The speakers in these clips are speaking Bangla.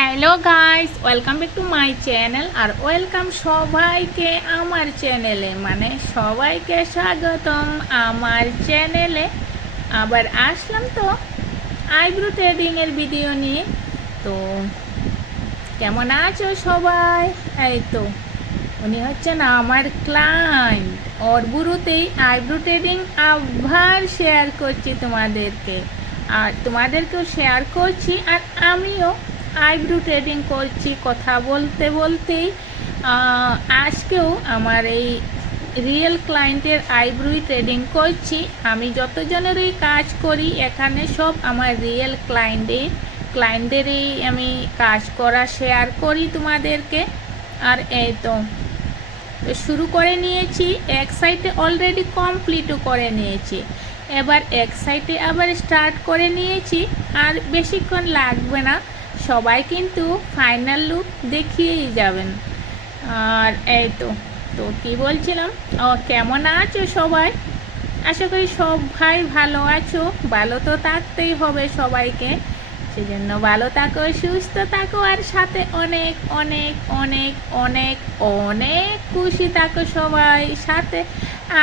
Hello guys, welcome back to my channel. আর ওয়েলকাম সবাইকে আমার চ্যানেলে, মানে সবাইকে স্বাগতম আমার চ্যানেলে। আবার আসলাম তো আইব্রো ট্রেডিংয়ের ভিডিও নিয়ে। তো কেমন আছো সবাই? এই তো উনি হচ্ছেন আমার ক্লায়েন্ট। ওর বুড়োতেই আইব্রো ট্রেডিং আবার শেয়ার করছি তোমাদেরকে, আর তোমাদেরকেও শেয়ার করছি। আর আমিও আইব্রো ট্রেডিং করছি কথা বলতে বলতেই। আজকেও আমার এই রিয়েল ক্লায়েন্টের আইব্রোই ট্রেডিং করছি। আমি যতজনেরই কাজ করি এখানে সব আমার রিয়েল ক্লায়েন্টেরই আমি কাজ করা শেয়ার করি তোমাদেরকে। আর এই তো শুরু করে নিয়েছি, এক সাইডে অলরেডি কমপ্লিটও করে নিয়েছি, এবার এক সাইডে আবার স্টার্ট করে নিয়েছি। আর বেশিক্ষণ লাগবে না, সবাই কিন্তু ফাইনাল লুক দেখিয়েই যাবেন। আর এই তো তো কী বলছিলাম, কেমন আছো সবাই? আশা করি সবাই ভালো আছো। ভালো তো থাকতেই হবে সবাইকে, সেজন্য ভালো থাকো, সুস্থ থাকো, আর সাথে অনেক অনেক অনেক অনেক অনেক খুশি থাকো সবাই সাথে।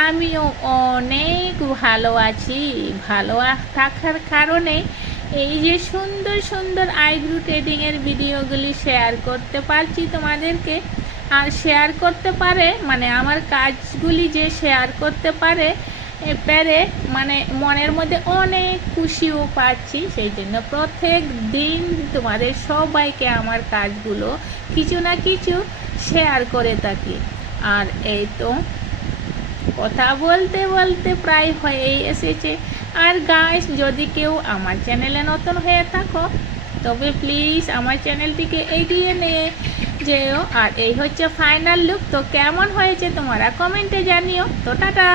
আমিও অনেক ভালো আছি। ভালো থাকার কারণে এই যে সুন্দর সুন্দর আইব্রো ট্রেডিংয়ের ভিডিওগুলি শেয়ার করতে পারছি তোমাদেরকে। আর শেয়ার করতে পারে মানে আমার কাজগুলি যে শেয়ার করতে পারে মানে মনের মধ্যে অনেক খুশিও পাচ্ছি। সেই জন্য প্রত্যেক দিন তোমাদের সবাইকে আমার কাজগুলো কিছু না কিছু শেয়ার করে থাকি। আর এই তো কথা বলতে বলতে প্রায় হয়েই এসেছে। আর গাইস, যদি কেউ আমার চ্যানেলে নতুন হয়ে থাকো তবে প্লিজ আমার চ্যানেলটিকে এগিয়ে নিয়ে যেও। আর এই হচ্ছে ফাইনাল লুক। তো কেমন হয়েছে তোমরা কমেন্টে জানিও। তো টাটা।